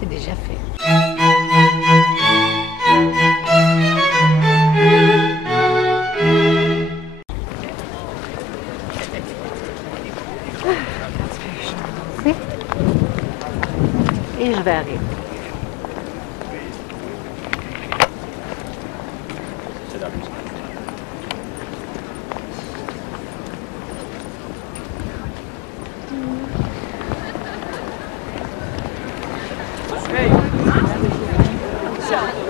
c'est déjà fait. Et je vais arriver.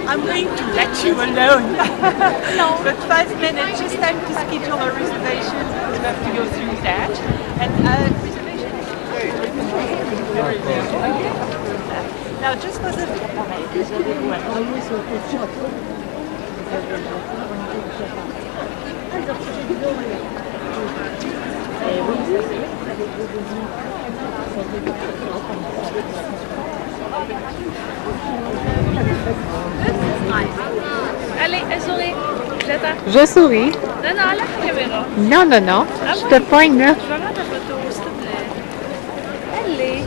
I'm going to let you alone. No. But 5 minutes, just time to schedule a reservation because we have to go through that. And reservation is now just for the Allez, elle sourit. J'attends. Je souris. Non, non, la caméra. Non, non, non. Ah Je ouais? te poigne là. Je vais mettre ta photo, s'il te plaît. Allez.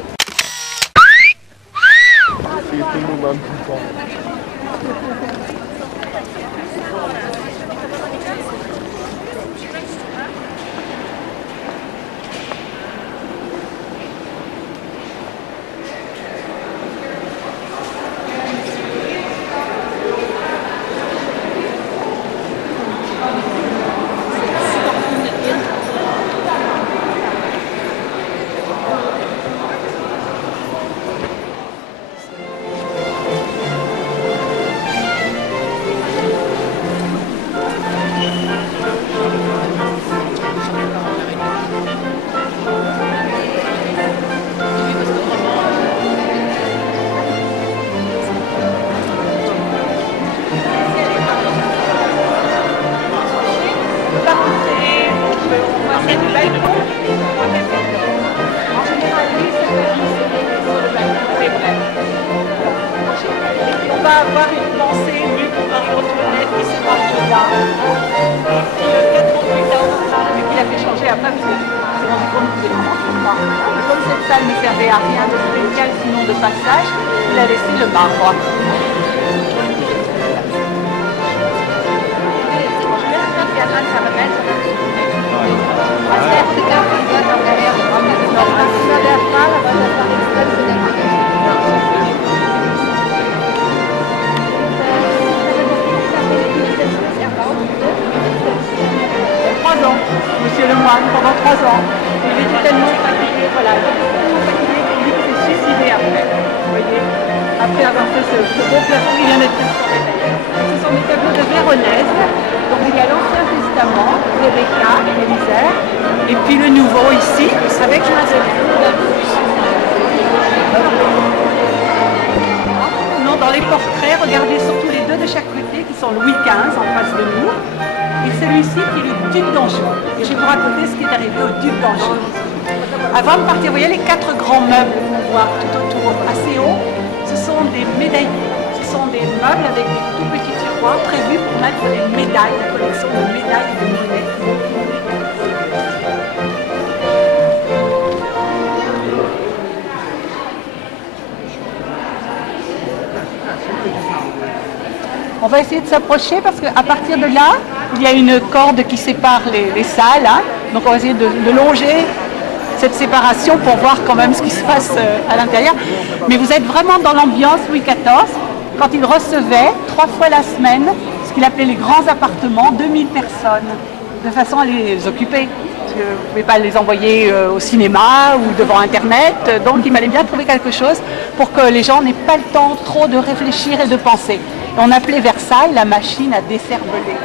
On va avoir une pensée vue par une fenêtre qui se passe de là. Et puis 4 ans plus tard, vu qu'il a fait changer après, parce que s'est rendu compte qu'il était pas. Et comme cette salle ne servait à rien de spécial sinon de passage, il a laissé le marbre. Monsieur Lemoine, pendant 3 ans. Il était tellement fatigué, voilà, il était tellement fatigué qu'il s'est suicidé après. Vous voyez, après avoir fait ce beau plafond, il vient d'être restauré. Ce sont des tableaux de Véronèse. Donc il y a l'Ancien Testament, Rebecca, Élisère, et puis le Nouveau ici, avec Joseph. Non, dans les portraits, regardez surtout les deux de chaque côté qui sont Louis XV en face de nous. Et celui-ci qui est le duc d'Anjou. Et je vais vous raconter ce qui est arrivé au duc d'Anjou. Avant de partir, vous voyez les 4 grands meubles qu'on voit tout autour, assez haut, ce sont des médailles. Ce sont des meubles avec des tout petits tiroirs prévus pour mettre des médailles, la collection de médailles et de monnaies. On va essayer de s'approcher parce qu'à partir de là, il y a une corde qui sépare les salles. Hein. Donc on va essayer de longer cette séparation pour voir quand même ce qui se passe à l'intérieur. Mais vous êtes vraiment dans l'ambiance Louis XIV, quand il recevait 3 fois la semaine ce qu'il appelait les grands appartements, 2000 personnes, de façon à les occuper. Parce que vous ne pouvez pas les envoyer au cinéma ou devant Internet. Donc il fallait bien trouver quelque chose pour que les gens n'aient pas le temps trop de réfléchir et de penser. Et on appelait Versailles la machine à décerveler.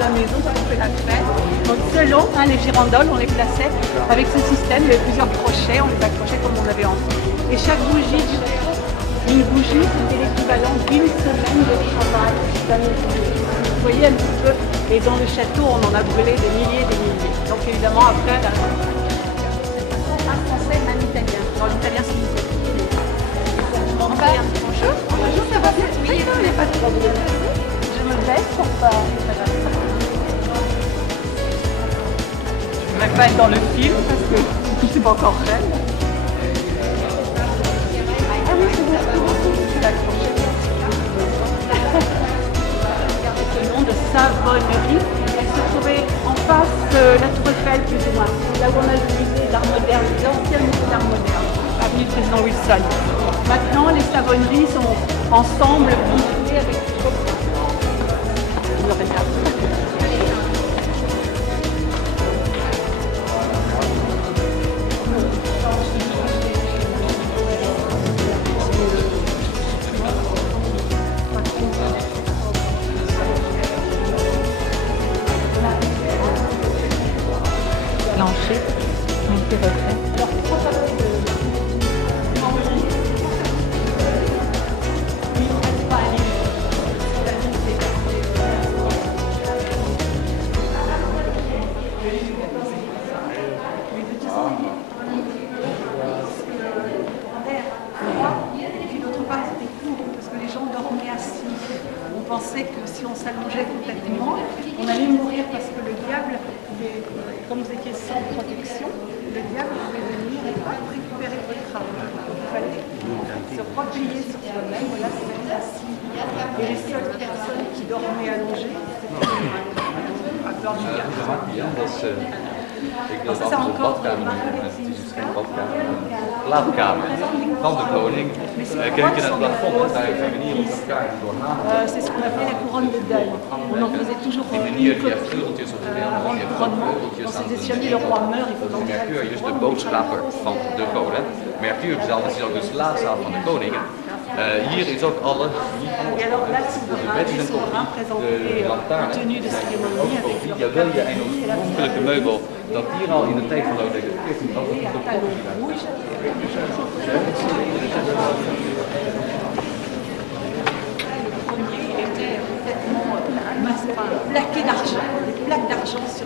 à la maison quand on fait la fête. Donc selon les girandoles, on les plaçait avec ce système, il y avait plusieurs crochets, on les accrochait comme on avait envie. Et chaque bougie, une bougie, c'était l'équivalent d'une semaine de travail. Vous voyez un petit peu, et dans le château, on en a brûlé des milliers et des milliers. Donc évidemment, après, un français, un italien. Dans l'italien, c'est une copie. Bonjour. Bonjour, ça va bien? Oui, il n'y a pas de problème. Je me baisse pour pas... Je ne vais pas être dans le film parce que je ne suis pas encore reine. Ah oui, c'est bon. Je suis accrochée. Regardez ce nom de savonnerie. Elle se trouvait en face de la Tour Eiffel, plus ou moins. Là où on a le musée d'art moderne, l'ancien musée d'art moderne, avenue du président Wilson. Maintenant, les savonneries sont ensemble bouclées avec des copains. Plancher, on peut refaire. On pensait que si on s'allongeait complètement, on allait mourir parce que le diable, comme vous étiez sans protection, le diable pouvait venir et récupérer votre âme. Il fallait se replier sur soi-même, voilà, se mettre assis. Et les seules personnes qui dormaient allongées, c'était à peur du diable. Ik wil af en toe een badkamer noemen, maar het is geen badkamer, een slaapkamer van de koning. Kijk je naar het plafond, daar heeft een manier op elkaar doorhaald. C'est ce qu'on appelait la couronne de deuil. On en faisait toujours Die manier die heeft vleugeltjes op de beelden, die heeft ook vleugeltjes aan de Mercure, dus de boodschapper van de koning. Mercure zelf is ook de slaapzaal van de koningen. Hier is ook alle de lantaarn, ook die Javellia en oorspronkelijke meubel dat hier al in de tijd van Lodewijk XIV ook op de plaqué d'argent, des plaques d'argent sur